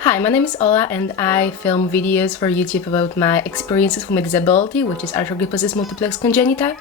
Hi, my name is Ola and I film videos for YouTube about my experiences with my disability, which is arthrogryposis multiplex congenita.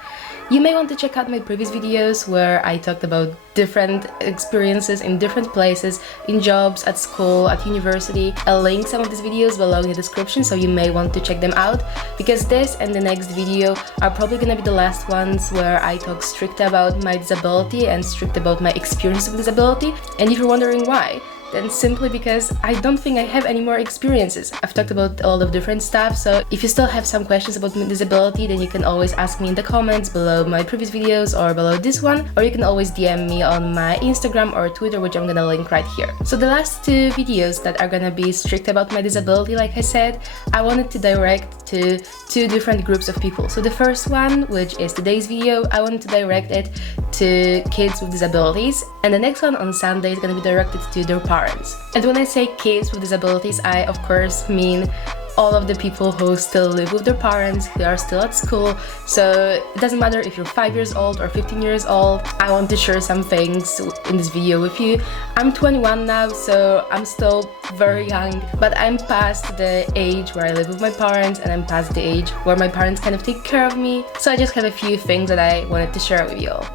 You may want to check out my previous videos where I talked about different experiences in different places, in jobs, at school, at university. I'll link some of these videos below in the description, so you may want to check them out, because this and the next video are probably gonna be the last ones where I talk strict about my disability and strict about my experience with disability. And if you're wondering why, then simply because I don't think I have any more experiences. I've talked about a lot of different stuff, so if you still have some questions about my disability, then you can always ask me in the comments below my previous videos or below this one, or you can always DM me on my Instagram or Twitter, which I'm gonna link right here. So the last two videos that are gonna be strict about my disability, like I said, I wanted to direct to two different groups of people. So the first one, which is today's video, I wanted to direct it to kids with disabilities, and the next one on Sunday is gonna be directed to their parents. And when I say kids with disabilities, I of course mean all of the people who still live with their parents, who are still at school. So it doesn't matter if you're 5 years old or 15 years old. I want to share some things in this video with you. I'm 21 now, so I'm still very young, but I'm past the age where I live with my parents, and I'm past the age where my parents kind of take care of me. So I just have a few things that I wanted to share with you all.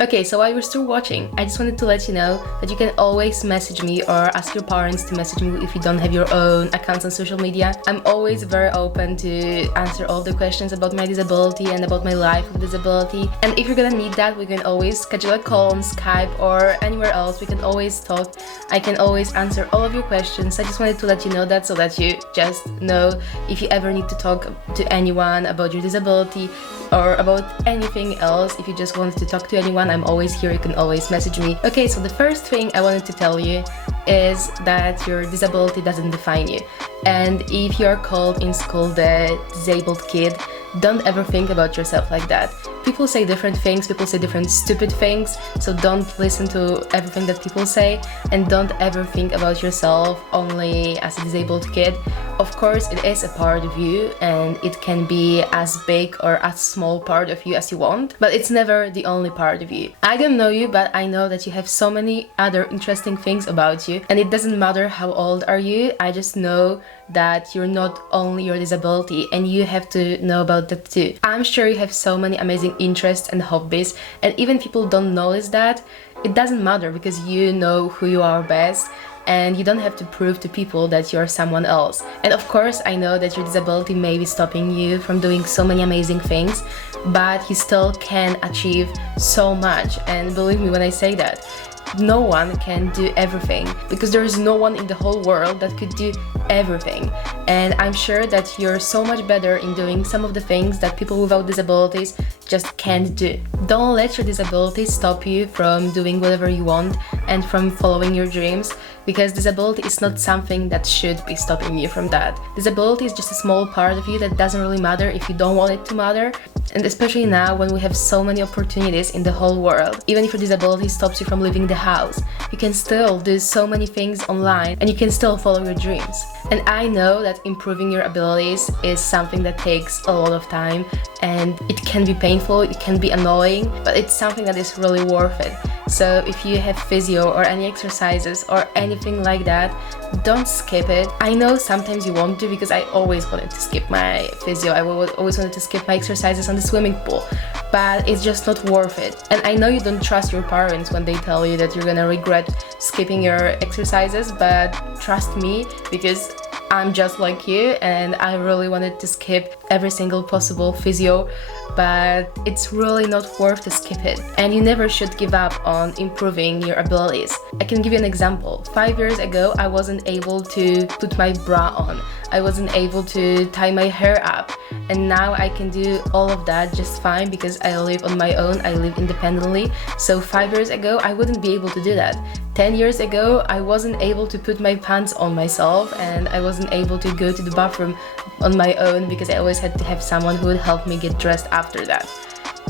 Okay, so while you're still watching, I just wanted to let you know that you can always message me or ask your parents to message me if you don't have your own accounts on social media. I'm always very open to answer all the questions about my disability and about my life with disability. And if you're gonna need that, we can always schedule a call on Skype or anywhere else. We can always talk. I can always answer all of your questions. I just wanted to let you know that, so that you just know if you ever need to talk to anyone about your disability or about anything else. If you just wanted to talk to anyone, I'm always here. You can always message me. Okay, so the first thing I wanted to tell you is that your disability doesn't define you. And if you're called in school the disabled kid, don't ever think about yourself like that. People say different things, people say different stupid things, so don't listen to everything that people say, and don't ever think about yourself only as a disabled kid. Of course, it is a part of you, and it can be as big or as small part of you as you want, but it's never the only part of you. I don't know you, but I know that you have so many other interesting things about you, and it doesn't matter how old are you. I just know that you're not only your disability, and you have to know about that too. I'm sure you have so many amazing interests and hobbies, and even people don't notice that. It doesn't matter, because you know who you are best, and you don't have to prove to people that you're someone else. And of course, I know that your disability may be stopping you from doing so many amazing things, but you still can achieve so much. And believe me when I say that, no one can do everything, because there is no one in the whole world that could do everything. And I'm sure that you're so much better in doing some of the things that people without disabilities just can't do. Don't let your disability stop you from doing whatever you want and from following your dreams, because disability is not something that should be stopping you from that. Disability is just a small part of you that doesn't really matter if you don't want it to matter. And especially now, when we have so many opportunities in the whole world, even if your disability stops you from leaving the house, you can still do so many things online, and you can still follow your dreams. And I know that improving your abilities is something that takes a lot of time, and it can be painful, it can be annoying, but it's something that is really worth it. So if you have physio or any exercises or anything like that, don't skip it. I know sometimes you want to, because I always wanted to skip my physio. I always wanted to skip my exercises on the swimming pool, but it's just not worth it. And I know you don't trust your parents when they tell you that you're gonna regret skipping your exercises, but trust me, because I'm just like you, and I really wanted to skip every single possible physio, but it's really not worth to skip it. And you never should give up on improving your abilities. I can give you an example. 5 years ago, I wasn't able to put my bra on. I wasn't able to tie my hair up, and now I can do all of that just fine, because I live on my own, I live independently. So 5 years ago, I wouldn't be able to do that. 10 years ago, I wasn't able to put my pants on myself, and I wasn't able to go to the bathroom on my own, because I always had to have someone who would help me get dressed after that.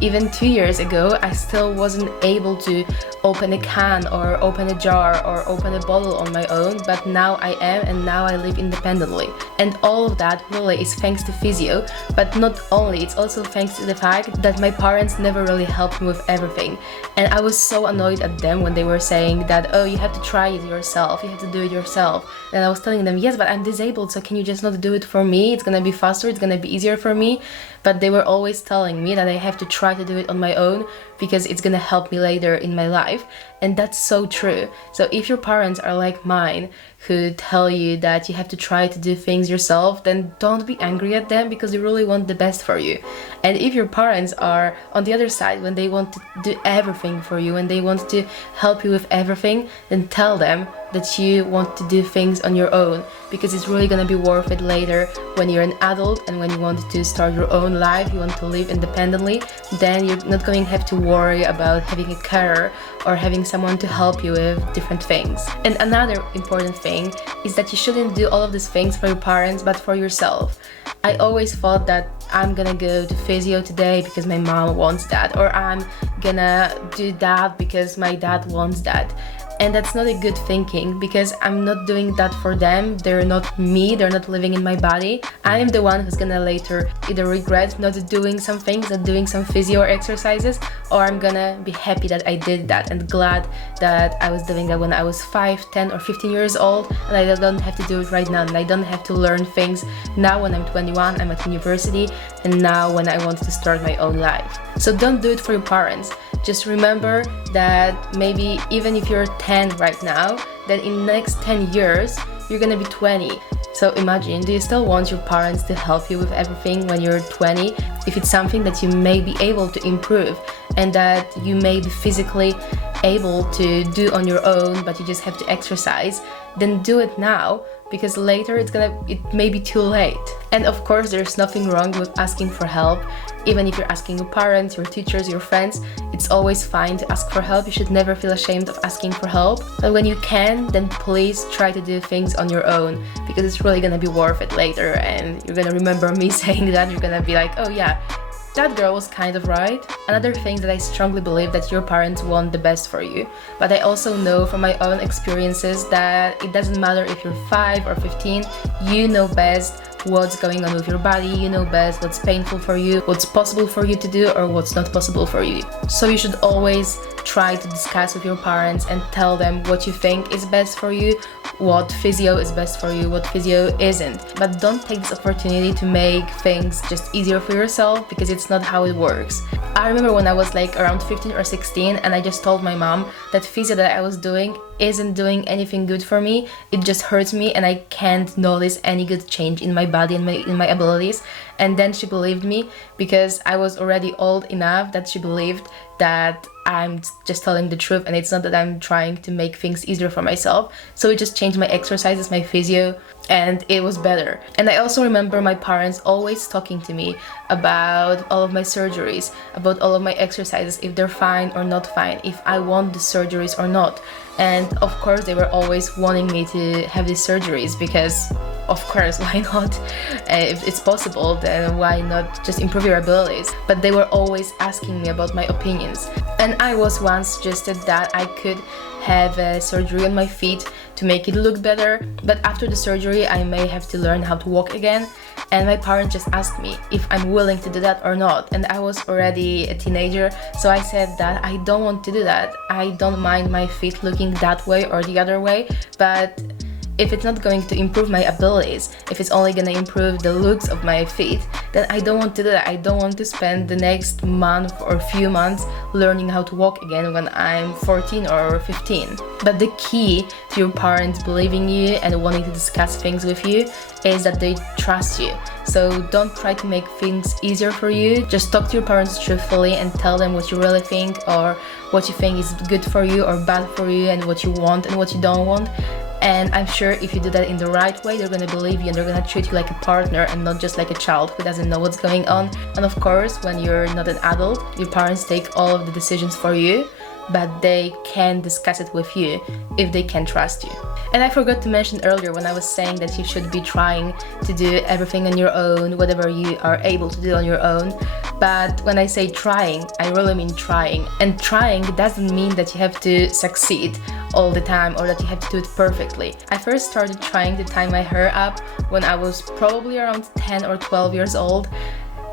Even 2 years ago, I still wasn't able to open a can or open a jar or open a bottle on my own, but now I am, and now I live independently. And all of that really is thanks to physio, but not only, it's also thanks to the fact that my parents never really helped me with everything. And I was so annoyed at them when they were saying that, oh, you have to try it yourself, you have to do it yourself. And I was telling them, yes, but I'm disabled, so can you just not do it for me? It's gonna be faster, it's gonna be easier for me. But they were always telling me that I have to try to do it on my own because it's gonna help me later in my life. And that's so true. So if your parents are like mine, who tell you that you have to try to do things yourself, then don't be angry at them because they really want the best for you. And if your parents are on the other side, when they want to do everything for you, and they want to help you with everything, then tell them that you want to do things on your own, because it's really gonna be worth it later when you're an adult and when you want to start your own life, you want to live independently. Then you're not going to have to worry about having a carer or having someone to help you with different things. And another important thing is that you shouldn't do all of these things for your parents, but for yourself. I always thought that I'm gonna go to physio today because my mom wants that, or I'm gonna do that because my dad wants that. And that's not a good thinking, because I'm not doing that for them. They're not me, they're not living in my body. I am the one who's gonna later either regret not doing some things, not doing some physio or exercises, or I'm gonna be happy that I did that and glad that I was doing that when I was 5, 10 or 15 years old, and I don't have to do it right now, and I don't have to learn things now when I'm 21, I'm at university, and now when I want to start my own life. So don't do it for your parents. Just remember that maybe even if you're 10 right now, that in the next 10 years, you're gonna be 20. So imagine, do you still want your parents to help you with everything when you're 20? If it's something that you may be able to improve and that you may be physically able to do on your own, but you just have to exercise, then do it now, because later it may be too late. And of course, there's nothing wrong with asking for help. Even if you're asking your parents, your teachers, your friends, it's always fine to ask for help. You should never feel ashamed of asking for help. But when you can, then please try to do things on your own, because it's really gonna be worth it later, and you're gonna remember me saying that. You're gonna be like, oh yeah, that girl was kind of right. Another thing that I strongly believe that your parents want the best for you. But I also know from my own experiences that it doesn't matter if you're 5 or 15, you know best what's going on with your body, you know best what's painful for you, what's possible for you to do or what's not possible for you. So you should always try to discuss with your parents and tell them what you think is best for you, what physio is best for you, what physio isn't. But don't take this opportunity to make things just easier for yourself, because it's not how it works. I remember when I was like around 15 or 16 and I just told my mom that physio that I was doing isn't doing anything good for me, it just hurts me and I can't notice any good change in my body and in my abilities. And then she believed me, because I was already old enough that she believed that I'm just telling the truth and it's not that I'm trying to make things easier for myself. So we just changed my exercises, my physio, and it was better. And I also remember my parents always talking to me about all of my surgeries, about all of my exercises, if they're fine or not fine, if I want the surgeries or not. And of course they were always wanting me to have these surgeries, because of course, why not? If it's possible, then why not just improve your abilities? But they were always asking me about my opinions. And I was once suggested that I could have a surgery on my feet to make it look better, but after the surgery I may have to learn how to walk again. And my parents just asked me if I'm willing to do that or not. And I was already a teenager, so I said that I don't want to do that. I don't mind my feet looking that way or the other way, but if it's not going to improve my abilities, if it's only gonna improve the looks of my feet, then I don't want to do that. I don't want to spend the next month or few months learning how to walk again when I'm 14 or 15. But the key to your parents believing you and wanting to discuss things with you is that they trust you. So don't try to make things easier for you. Just talk to your parents truthfully and tell them what you really think, or what you think is good for you or bad for you, and what you want and what you don't want. And I'm sure if you do that in the right way, they're gonna believe you and they're gonna treat you like a partner and not just like a child who doesn't know what's going on. And of course, when you're not an adult, your parents take all of the decisions for you. but they can discuss it with you if they can trust you. And I forgot to mention earlier when I was saying that you should be trying to do everything on your own, whatever you are able to do on your own. But when I say trying, I really mean trying. And trying doesn't mean that you have to succeed all the time or that you have to do it perfectly. I first started trying to tie my hair up when I was probably around 10 or 12 years old,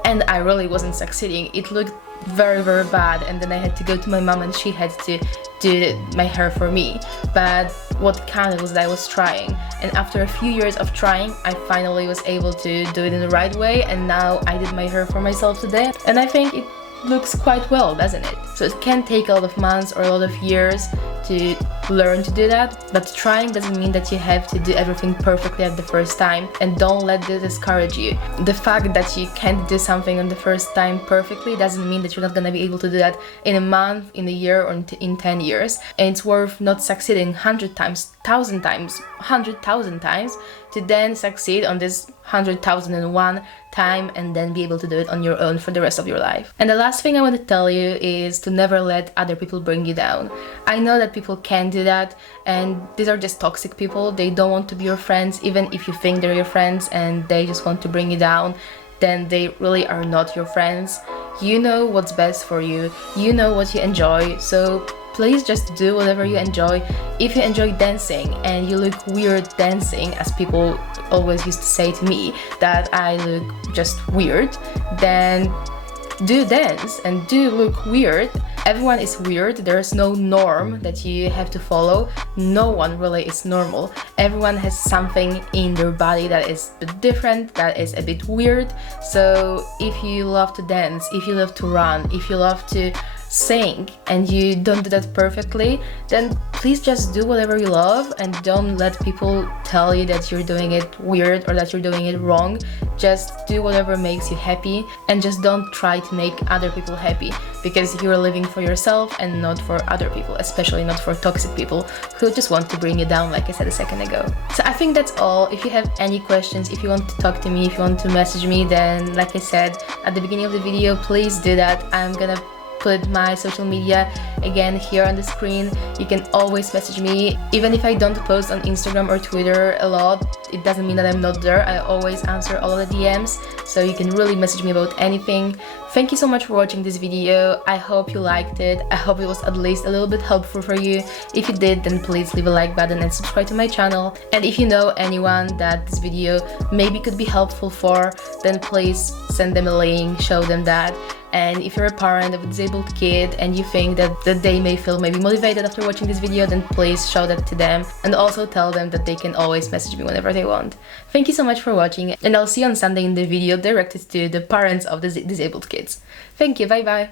and I really wasn't succeeding. It looked very bad, and then I had to go to my mom and she had to do my hair for me. But what counted was that I was trying, and after a few years of trying, I finally was able to do it in the right way, and now I did my hair for myself today, and I think it looks quite well, doesn't it? So it can take a lot of months or a lot of years to learn to do that, but trying doesn't mean that you have to do everything perfectly at the first time, and don't let this discourage you. The fact that you can't do something on the first time perfectly doesn't mean that you're not gonna be able to do that in a month, in a year, or in 10 years. And it's worth not succeeding 100 times, 1,000 times, 100,000 times to then succeed on this 100,001 time and then be able to do it on your own for the rest of your life. And the last thing I want to tell you is to never let other people bring you down. I know that people can do that, and these are just toxic people. They don't want to be your friends, even if you think they're your friends, and they just want to bring you down. Then they really are not your friends. You know what's best for you. You know what you enjoy, so please just do whatever you enjoy. If you enjoy dancing and you look weird dancing, as people always used to say to me that I look just weird, then do dance and do look weird. Everyone is weird. There's no norm that you have to follow. No one really is normal. Everyone has something in their body that is a bit different, that is a bit weird. So if you love to dance, if you love to run, if you love to sing and you don't do that perfectly, then please just do whatever you love and don't let people tell you that you're doing it weird or that you're doing it wrong. Just do whatever makes you happy, and just don't try to make other people happy, because you're living for yourself and not for other people, especially not for toxic people who just want to bring you down, like I said a second ago. So I think that's all. If you have any questions, if you want to talk to me, if you want to message me, then like I said at the beginning of the video, please do that. I'm gonna put my social media again here on the screen. You can always message me. Even if I don't post on Instagram or Twitter a lot, it doesn't mean that I'm not there. I always answer all of the DMs, so you can really message me about anything. Thank you so much for watching this video. I hope you liked it. I hope it was at least a little bit helpful for you. If you did, then please leave a like button and subscribe to my channel. And if you know anyone that this video maybe could be helpful for, then please send them a link, show them that. And if you're a parent of a disabled kid and you think that they may feel maybe motivated after watching this video, then please show that to them, and also tell them that they can always message me whenever they want. Thank you so much for watching, and I'll see you on Sunday in the video directed to the parents of the disabled kids. Thank you, bye bye!